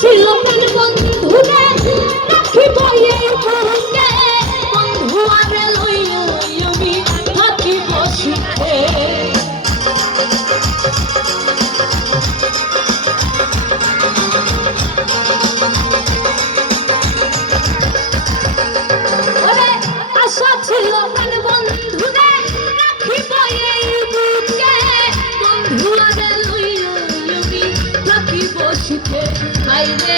to look in the I will.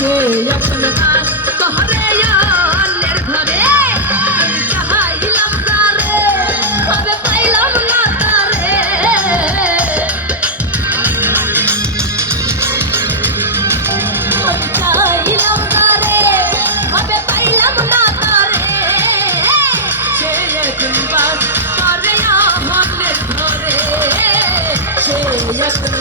Hey, I'm gonna go to Дякую.